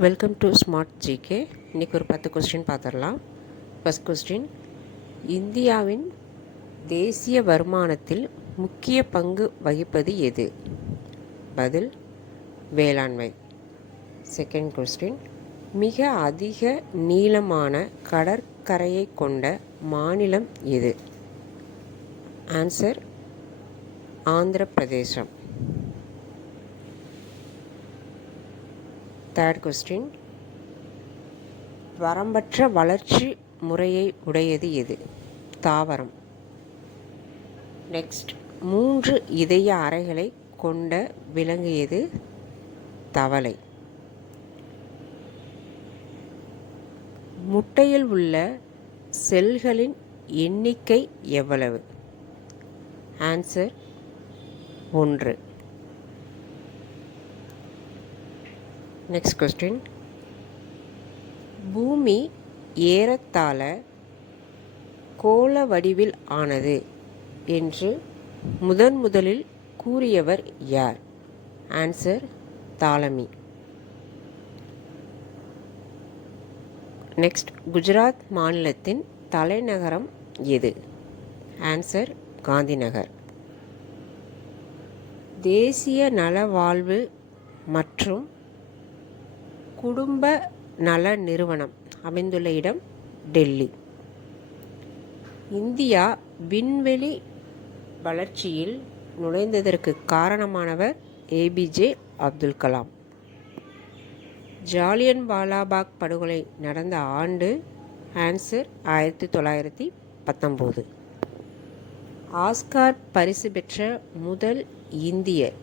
Welcome to smart GK. இன்றைக்கி ஒரு 10 question பார்த்துடலாம். ஃபஸ்ட் கொஸ்டின், இந்தியாவின் தேசிய வருமானத்தில் முக்கிய பங்கு வகிப்பது எது? பதில் வேளாண்மை. செகண்ட் கொஸ்டின், மிக அதிக நீளமான கடற்கரையை கொண்ட மாநிலம் எது? ஆன்சர் ஆந்திர பிரதேசம். தேர்ட் கொஸ்டின், வரம்பற்ற வளர்ச்சி முறையை உடையது எது? தாவரம். நெக்ஸ்ட், 3 இதய அறைகளை கொண்ட விலங்கு எது? தவளை. முட்டையில் உள்ள செல்களின் எண்ணிக்கை எவ்வளவு? ஆன்சர் 1. நெக்ஸ்ட் கொஸ்டின், பூமி ஏறத்தாழ கோள வடிவில் ஆனது என்று முதலில் கூறியவர் யார்? ஆன்சர் தாலமி. நெக்ஸ்ட், குஜராத் மாநிலத்தின் தலைநகரம் எது? ஆன்சர் காந்திநகர். தேசிய நலவாழ்வு மற்றும் குடும்ப நல நிறுவனம் அமைந்துள்ள இடம் டெல்லி. இந்தியா விண்வெளி வளர்ச்சியில் நுழைந்ததற்கு காரணமானவர் ஏபிஜே அப்துல் கலாம். ஜாலியன் வாலாபாக் படுகொலை நடந்த ஆண்டு? ஆன்சர் 1919. ஆஸ்கார் பரிசு பெற்ற முதல் இந்தியர்?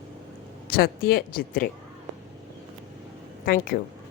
சத்யஜித் ரே. தேங்க்யூ.